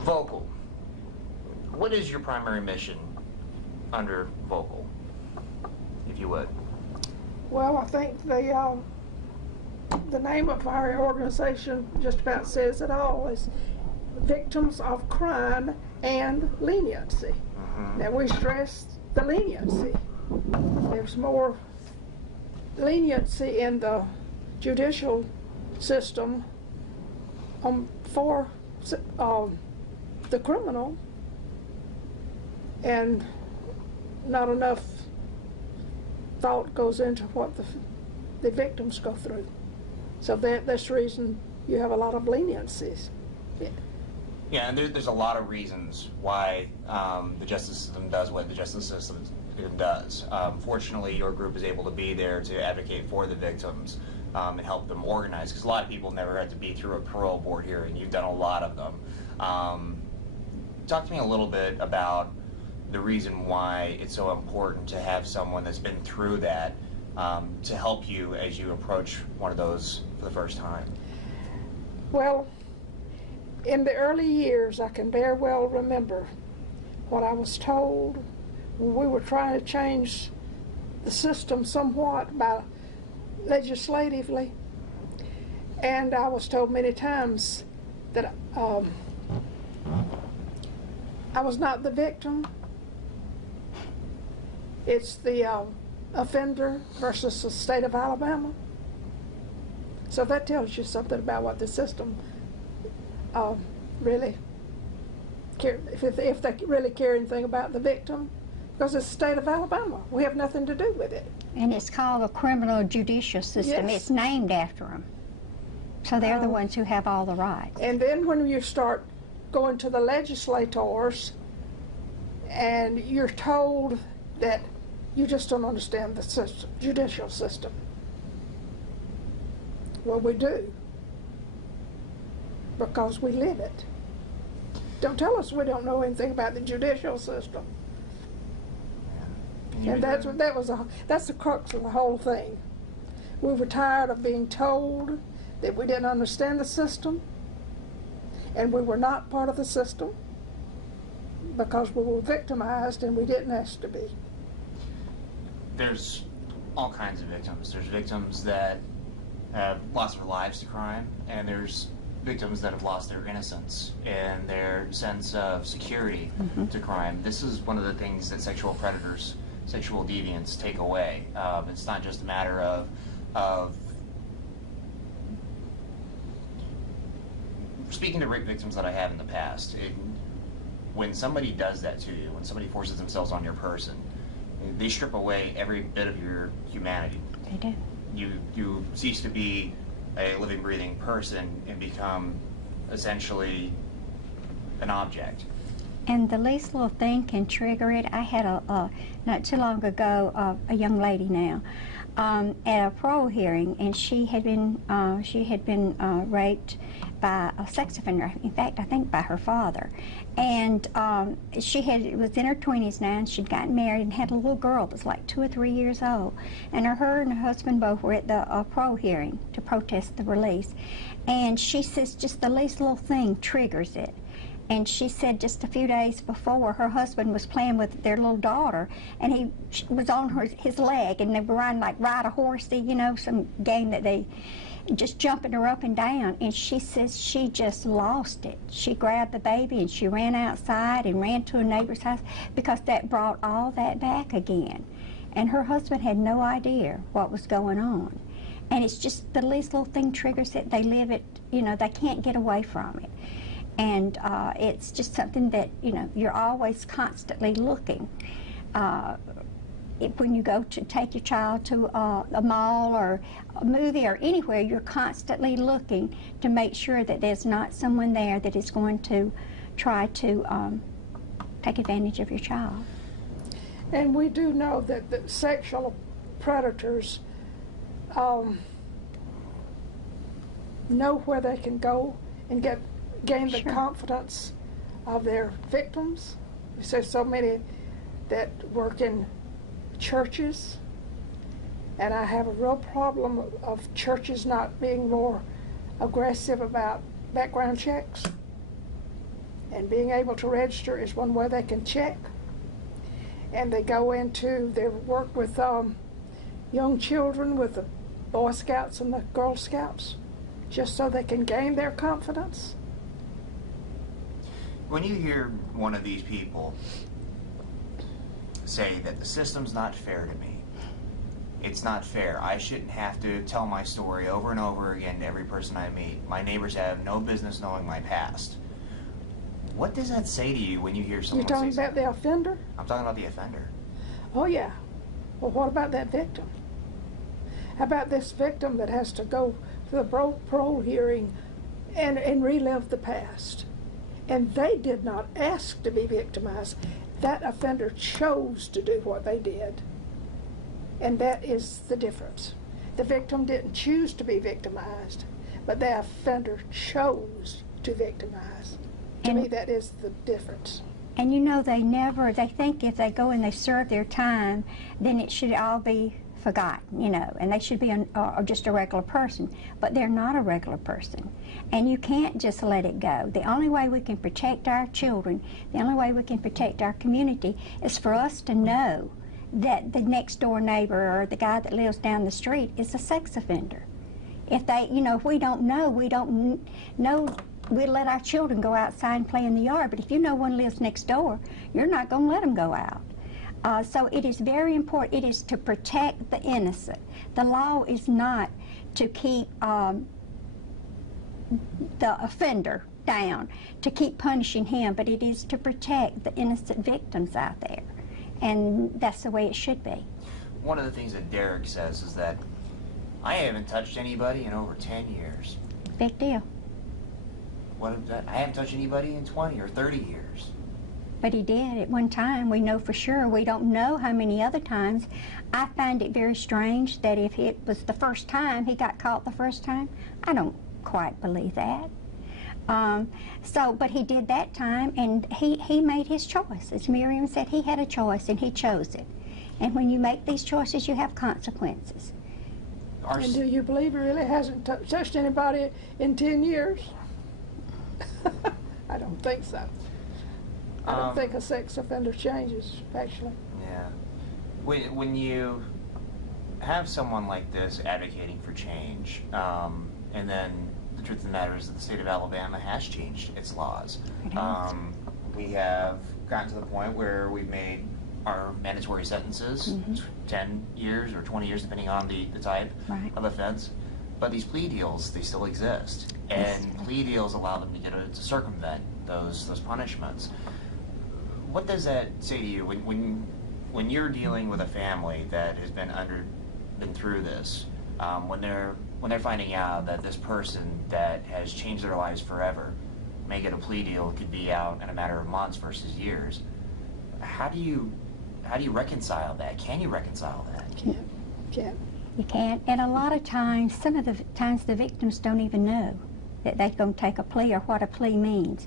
Vocal. What is your primary mission under Vocal, if you would? Well, I think the name of our organization just about says it all, is Victims of Crime and Leniency. Now, we stress the leniency. There's more leniency in the judicial system for the criminal, and not enough thought goes into what the victims go through. So that's the reason you have a lot of leniencies. Yeah, and there's a lot of reasons why the justice system does what the justice system does. Fortunately, your group is able to be there to advocate for the victims and help them organize, because a lot of people never had to be through a parole board hearing. You've done a lot of them. Talk to me a little bit about the reason why it's so important to have someone that's been through that to help you as you approach one of those for the first time. Well, in the early years, I can very well remember what I was told when we were trying to change the system somewhat legislatively. And I was told many times that I was not the victim. It's the offender versus the state of Alabama. So that tells you something about what the system really care, if they really care anything about the victim, because it's the state of Alabama. We have nothing to do with it. And it's called the criminal judicial system. Yes. It's named after them. So they're the ones who have all the rights. And then when you start going to the legislators and you're told that you just don't understand the system, judicial system. Well, we do, because we live it. Don't tell us we don't know anything about the judicial system. And that's the crux of the whole thing. We were tired of being told that we didn't understand the system, and we were not part of the system because we were victimized and we didn't ask to be. There's all kinds of victims. There's victims that have lost their lives to crime, and there's victims that have lost their innocence and their sense of security to crime. This is one of the things that sexual predators, sexual deviants take away. It's not just a matter of speaking to rape victims that I have in the past. When somebody does that to you, when somebody forces themselves on your person, they strip away every bit of your humanity. They do. You cease to be a living, breathing person and become essentially an object. And the least little thing can trigger it. I had not too long ago, a young lady now, at a parole hearing, and she had been raped by a sex offender. In fact, I think by her father. And she was in her 20s now, and she'd gotten married and had a little girl that was like 2 or 3 years old. And her and her husband both were at the parole hearing to protest the release. And she says just the least little thing triggers it. And she said just a few days before, her husband was playing with their little daughter, and he was on his leg, and they were like ride a horsey, you know, some game that they just jumping her up and down. And she says she just lost it. She grabbed the baby and she ran outside and ran to a neighbor's house, because that brought all that back again. And her husband had no idea what was going on. And it's just the least little thing triggers it. They live it, you know, they can't get away from it. And it's just something that, you know, you're always constantly looking. When you go to take your child to a mall or a movie or anywhere, you're constantly looking to make sure that there's not someone there that is going to try to take advantage of your child. And we do know that the sexual predators know where they can go and gain the confidence of their victims. There's so many that work in churches, and I have a real problem of churches not being more aggressive about background checks. And being able to register is one way they can check. And they go into, they work with young children, with the Boy Scouts and the Girl Scouts, just so they can gain their confidence. When you hear one of these people say that the system's not fair to me, it's not fair, I shouldn't have to tell my story over and over again to every person I meet, my neighbors have no business knowing my past, what does that say to you when you hear someone You're talking say about the offender? I'm talking about the offender. Oh, yeah. Well, what about that victim? How about this victim that has to go to the parole hearing and relive the past? And they did not ask to be victimized. That offender chose to do what they did. And that is the difference. The victim didn't choose to be victimized, but the offender chose to victimize. To me, that is the difference. And you know, they think if they go and they serve their time, then it should all be forgotten, you know, and they should be just a regular person. But they're not a regular person. And you can't just let it go. The only way we can protect our children, the only way we can protect our community is for us to know that the next door neighbor or the guy that lives down the street is a sex offender. If they, you know, if we don't know, we let our children go outside and play in the yard. But if you know one lives next door, you're not going to let them go out. So it is very important. It is to protect the innocent. The law is not to keep the offender down, to keep punishing him, but it is to protect the innocent victims out there. And that's the way it should be. One of the things that Derek says is that I haven't touched anybody in over 10 years. Big deal. What is that? I haven't touched anybody in 20 or 30 years. But he did at one time. We know for sure. We don't know how many other times. I find it very strange that if it was the first time, he got caught the first time. I don't quite believe that. But he did that time, and he made his choice. As Miriam said, he had a choice, and he chose it. And when you make these choices, you have consequences. And do you believe he really hasn't touched anybody in 10 years? I don't think so. I don't think a sex offender changes, actually. Yeah. When you have someone like this advocating for change, and then the truth of the matter is that the state of Alabama has changed its laws. We have gotten to the point where we've made our mandatory sentences 10 years or 20 years, depending on the type of offense. But these plea deals, they still exist. And plea deals allow them to circumvent those punishments. What does that say to you when you're dealing with a family that has been through this, when they're finding out that this person that has changed their lives forever may get a plea deal, could be out in a matter of months versus years? How do you reconcile that? Can you reconcile that? Can't. You can't. And a lot of times, some of the times the victims don't even know that they're going to take a plea or what a plea means.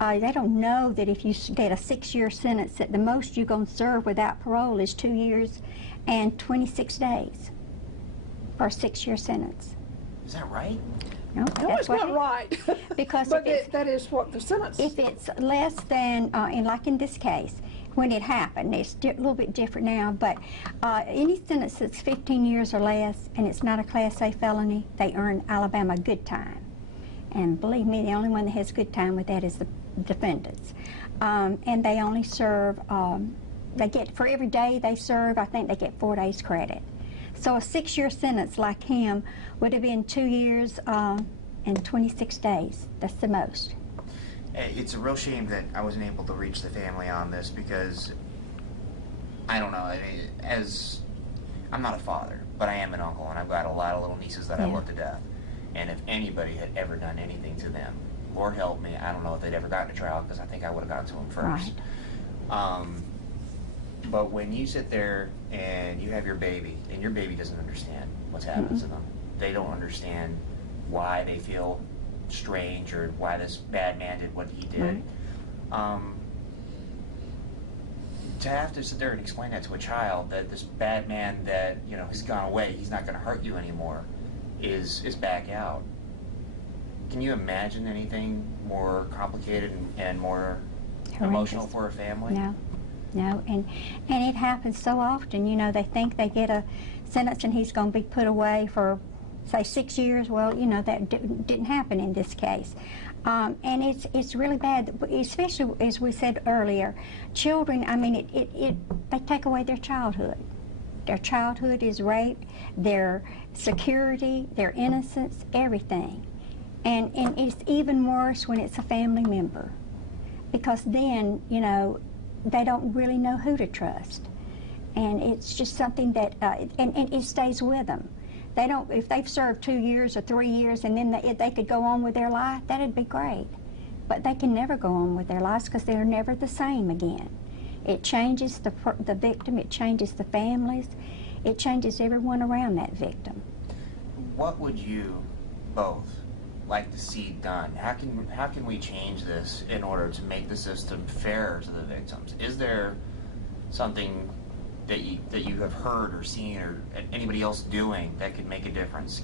They don't know that if you get a 6-year sentence, that the most you're going to serve without parole is 2 years and 26 days for a 6-year sentence. Is that right? No, No, it's not right. Because but that is what the sentence. If it's less than, like in this case, when it happened, it's a little bit different now, but any sentence that's 15 years or less and it's not a Class A felony, they earn Alabama good time. And believe me, the only one that has good time with that is the defendants. And they only serve, they get, for every day they serve, I think they get 4 days credit. So a 6-year sentence like him would have been 2 years and 26 days. That's the most. It's a real shame that I wasn't able to reach the family on this because, I don't know, I'm not a father, but I am an uncle, and I've got a lot of little nieces that I love to death. And if anybody had ever done anything to them, Lord help me, I don't know if they'd ever gotten to trial, because I think I would have gotten to them first. Right. But when you sit there and you have your baby, and your baby doesn't understand what's happened to them, they don't understand why they feel strange or why this bad man did what he did. To have to sit there and explain that to a child, that this bad man that, has gone away, he's not going to hurt you anymore, is back out. can you imagine anything more complicated and more Horrendous. emotional for a family? No, no, and it happens so often. You know, they think they get a sentence and he's going to be put away for, say, 6 years. Well, you know, that didn't happen in this case. And it's really bad, especially as we said earlier, children, I mean, they take away their childhood. Their childhood is raped, their security, their innocence, everything. And it's even worse when it's a family member, because then, you know, they don't really know who to trust. And it's just something that, and it stays with them. They don't, if they've served 2 years or 3 years and then they could go on with their life, that'd be great. But they can never go on with their lives because they're never the same again. It changes the victim, it changes the families, it changes everyone around that victim. What would you both like to see done? How can we change this in order to make the system fairer to the victims? Is there something that you have heard or seen or anybody else doing that could make a difference?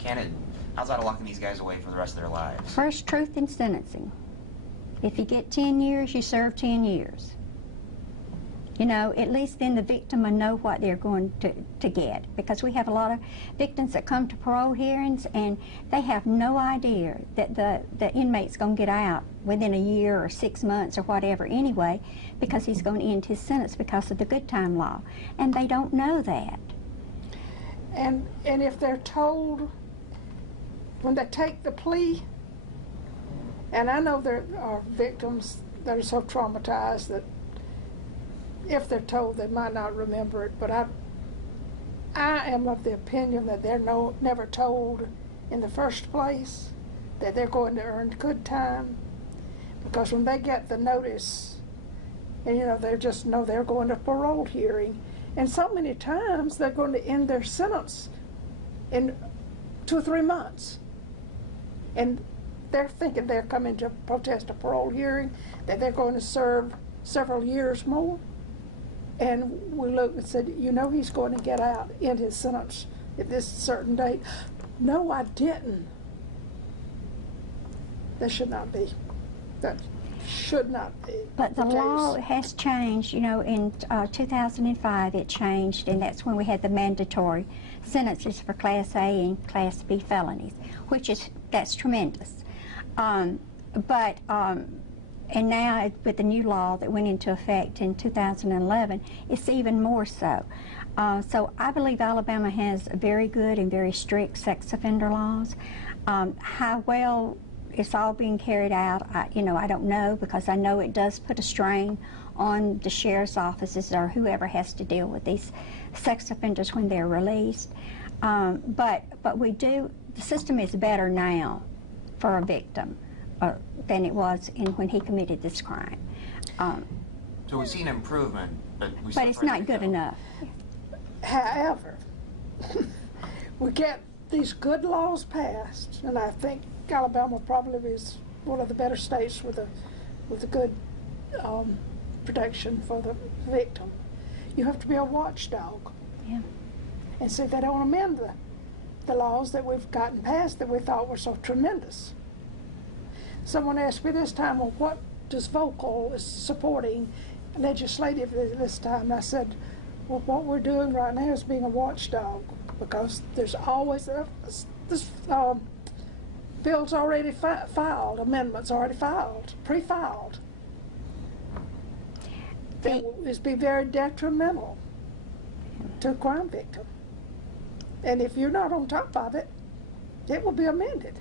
How's that locking these guys away for the rest of their lives? First, truth in sentencing. If you get 10 years, you serve 10 years. You know, at least then the victim will know what they're going to get, because we have a lot of victims that come to parole hearings and they have no idea that the inmate's going to get out within a year or 6 months or whatever anyway, because he's going to end his sentence because of the good time law, and they don't know that. And if they're told when they take the plea, and I know there are victims that are so traumatized that if they're told, they might not remember it, but I am of the opinion that they're never told in the first place that they're going to earn good time, because when they get the notice, and you know, they just know they're going to parole hearing, and so many times they're going to end their sentence in 2 or 3 months, and they're thinking they're coming to protest a parole hearing, that they're going to serve several years more. And we looked and said, you know, he's going to get out in his sentence at this certain date. No, I didn't. That should not be. That should not be. But the law has changed. You know, in 2005 it changed, and that's when we had the mandatory sentences for Class A and Class B felonies, that's tremendous. And now with the new law that went into effect in 2011, it's even more so. So I believe Alabama has very good and very strict sex offender laws. How well it's all being carried out, I don't know, because I know it does put a strain on the sheriff's offices or whoever has to deal with these sex offenders when they're released. But the system is better now for a victim than it was when he committed this crime. So we've seen improvement, but it's not good enough. However, we get these good laws passed, and I think Alabama probably is one of the better states with a good protection for the victim. You have to be a watchdog. Yeah. And see, they don't amend the laws that we've gotten passed that we thought were so tremendous. Someone asked me this time, well, what does Vocal is supporting legislatively this time? And I said, well, what we're doing right now is being a watchdog, because there's always this bill's already filed, amendments already filed, pre-filed. That is be very detrimental to a crime victim. And if you're not on top of it, it will be amended.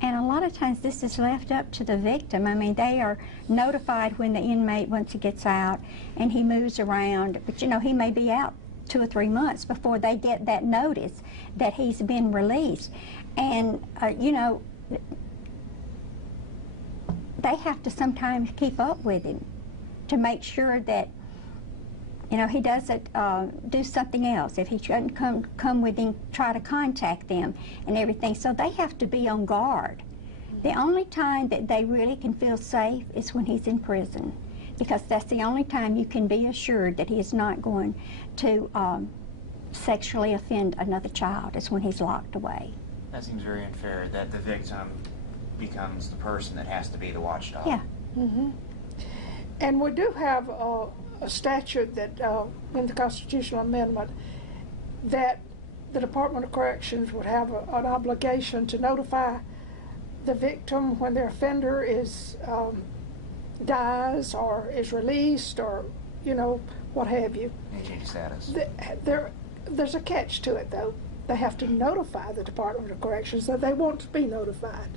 And a lot of times this is left up to the victim. I mean, they are notified when the inmate, once he gets out and he moves around, but you know, he may be out 2 or 3 months before they get that notice that he's been released. And, you know, they have to sometimes keep up with him to make sure that, you know, he doesn't do something else. If he doesn't come within, try to contact them and everything. So they have to be on guard. The only time that they really can feel safe is when he's in prison, because that's the only time you can be assured that he is not going to sexually offend another child, is when he's locked away. That seems very unfair, that the victim becomes the person that has to be the watchdog. Yeah. And we do have a statute that, in the constitutional amendment, that the Department of Corrections would have an obligation to notify the victim when their offender is dies or is released, or what have you. They change status. There's a catch to it, though. They have to notify the Department of Corrections that they want to be notified.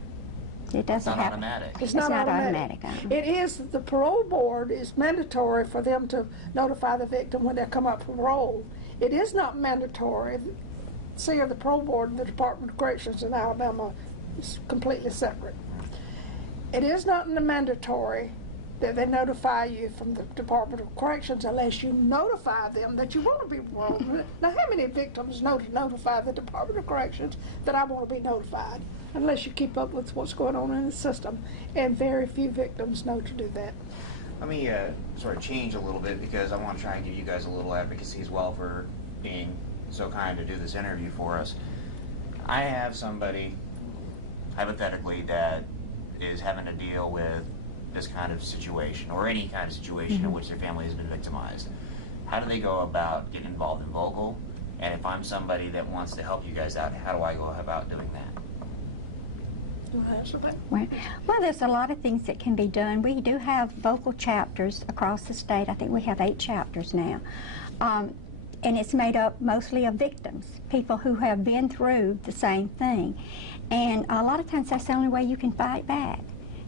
It It's doesn't not happen. automatic. It's not automatic. It is, the parole board is mandatory for them to notify the victim when they come up for parole. It is not mandatory. See, the parole board and the Department of Corrections in Alabama is completely separate. It is not mandatory that they notify you from the Department of Corrections unless you notify them that you want to be paroled. Now, how many victims know to notify the Department of Corrections that I want to be notified? Unless you keep up with what's going on in the system. And very few victims know to do that. Let me sort of change a little bit, because I want to try and give you guys a little advocacy as well for being so kind to do this interview for us. I have somebody, hypothetically, that is having to deal with this kind of situation, or any kind of situation in which their family has been victimized. How do they go about getting involved in Vocal? And if I'm somebody that wants to help you guys out, how do I go about doing that? You want to answer that? Well, there's a lot of things that can be done. We do have Vocal chapters across the state. I think we have 8 chapters now. And it's made up mostly of victims, people who have been through the same thing. And a lot of times that's the only way you can fight back.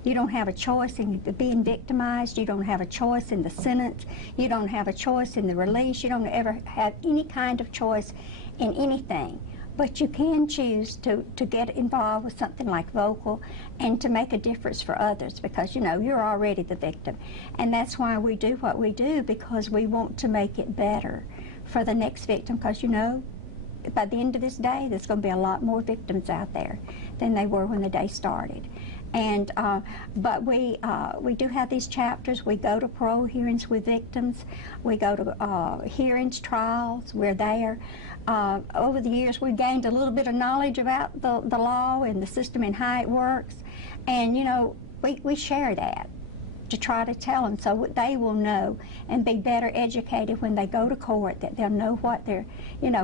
You don't have a choice in being victimized. You don't have a choice in the sentence. You don't have a choice in the release. You don't ever have any kind of choice in anything. But you can choose to get involved with something like Vocal and to make a difference for others, because you're already the victim. And that's why we do what we do, because we want to make it better for the next victim, because by the end of this day there's going to be a lot more victims out there than they were when the day started. And but we do have these chapters. We go to parole hearings with victims. We go to hearings, trials. We're there. Over the years, we've gained a little bit of knowledge about the law and the system and how it works. And we share that to try to tell them so they will know and be better educated when they go to court, that they'll know what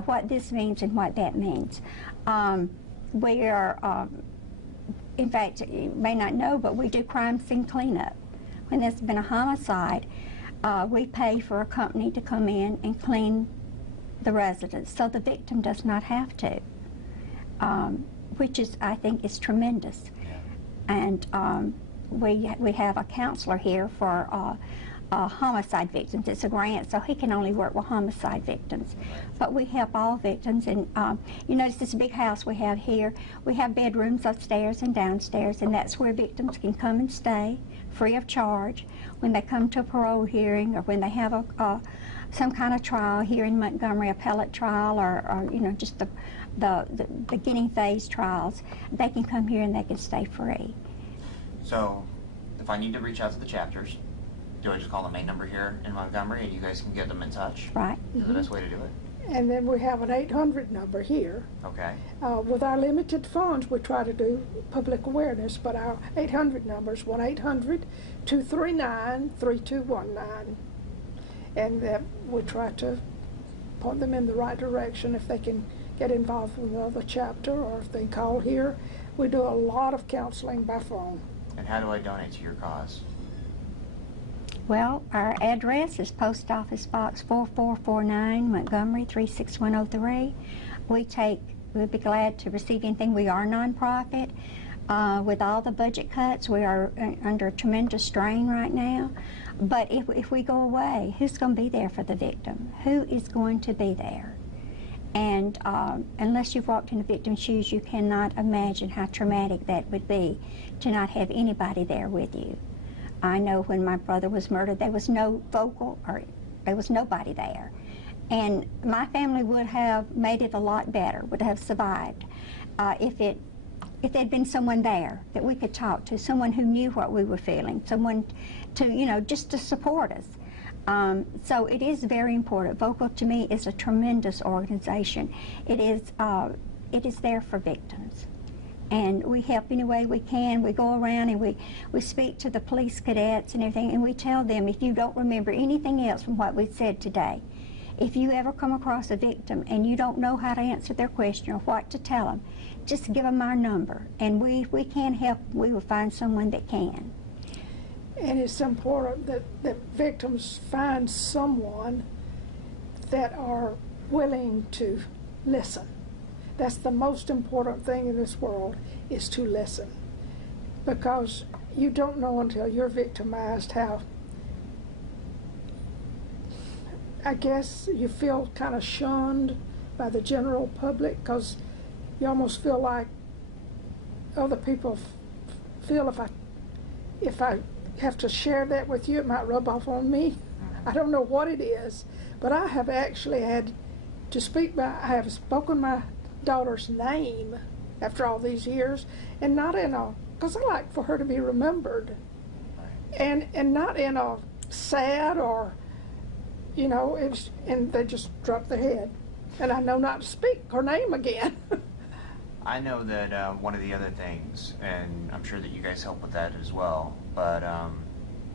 what this means and what that means. We are. In fact, you may not know, but we do crime scene cleanup. When there's been a homicide, we pay for a company to come in and clean the residence so the victim does not have to, which I think is tremendous. And we have a counselor here for homicide victims. It's a grant, so he can only work with homicide victims. But we help all victims, and you notice this big house we have here. We have bedrooms upstairs and downstairs, and that's where victims can come and stay free of charge when they come to a parole hearing, or when they have some kind of trial here in Montgomery, appellate trial, or just the beginning phase trials. They can come here and they can stay free. So, if I need to reach out to the chapters, do I just call the main number here in Montgomery and you guys can get them in touch? Right. Is the best way to do it? And then we have an 800 number here. Okay. With our limited funds, we try to do public awareness, but our 800 number is 1-800-239-3219. And we try to point them in the right direction if they can get involved with another chapter, or if they call here. We do a lot of counseling by phone. And how do I donate to your cause? Well, our address is Post Office Box 4449, Montgomery 36103. We'd be glad to receive anything. We are a nonprofit. With all the budget cuts, we are under tremendous strain right now. But if we go away, who's going to be there for the victim? Who is going to be there? And unless you've walked in the victim's shoes, you cannot imagine how traumatic that would be to not have anybody there with you. I know when my brother was murdered, there was no Vocal, or there was nobody there. And my family would have made it a lot better, would have survived, if there'd been someone there that we could talk to, someone who knew what we were feeling, someone to, just to support us. So it is very important. Vocal, to me, is a tremendous organization. It is there for victims. And we help any way we can. We go around and we speak to the police cadets and everything, and we tell them, if you don't remember anything else from what we said today, if you ever come across a victim and you don't know how to answer their question or what to tell them, just give them our number, and we can help. We will find someone that can. And it's important that victims find someone that are willing to listen. That's the most important thing in this world, is to listen. Because you don't know until you're victimized how, I guess, you feel kind of shunned by the general public, because you almost feel like other people feel if I have to share that with you, it might rub off on me. I don't know what it is, but I have actually had to I have spoken my daughter's name after all these years, and not in a, because I like for her to be remembered, and not in a sad or, you know, and they just drop their head, and I know not to speak her name again. I know that one of the other things, and I'm sure that you guys help with that as well, but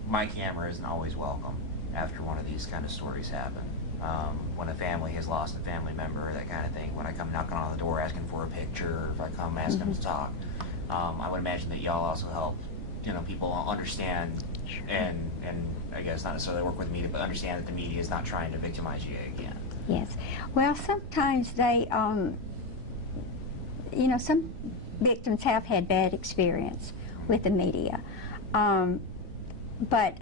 my camera isn't always welcome after one of these kind of stories happen. When a family has lost a family member, that kind of thing, when I come knocking on the door asking for a picture, or if I come asking them to talk, I would imagine that y'all also help, you know, people understand, and I guess not necessarily work with media, but understand that the media is not trying to victimize you again. Yes. Well, sometimes they, you know, some victims have had bad experience with the media, but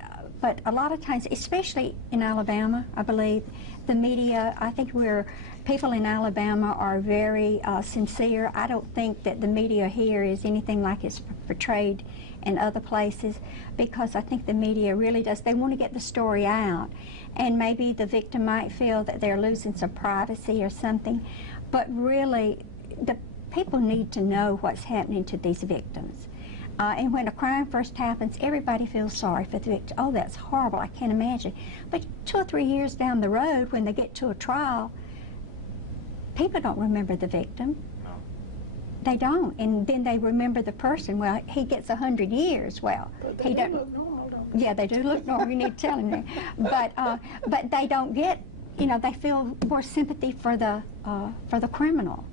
a lot of times, especially in Alabama, I believe, the media, I think people in Alabama are very sincere. I don't think that the media here is anything like it's portrayed in other places, because I think the media really does, they want to get the story out, and maybe the victim might feel that they're losing some privacy or something, but really the people need to know what's happening to these victims. And when a crime first happens, everybody feels sorry for the victim. Oh, that's horrible, I can't imagine. But 2 or 3 years down the road, when they get to a trial, people don't remember the victim. No. They don't. And then they remember the person. Well, he gets 100 years. Well, But he they doesn't. look normal, don't they? Yeah, they do look normal. You need to tell him that. But they don't get, you know, they feel more sympathy for the criminal.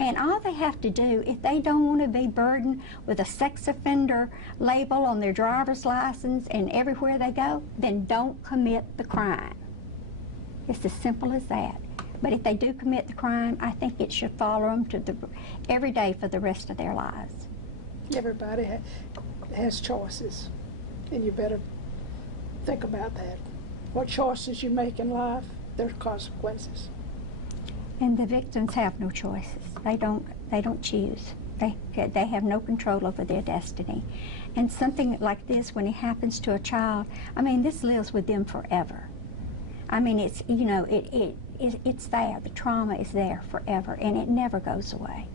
And all they have to do, if they don't want to be burdened with a sex offender label on their driver's license and everywhere they go, then don't commit the crime. It's as simple as that. But if they do commit the crime, I think it should follow them to every day for the rest of their lives. Everybody has choices, and you better think about that. What choices you make in life, there's consequences. And the victims have no choices. They don't choose. They have no control over their destiny. And something like this, when it happens to a child, I mean, this lives with them forever. I mean, it's, you know, it's there. The trauma is there forever, and it never goes away.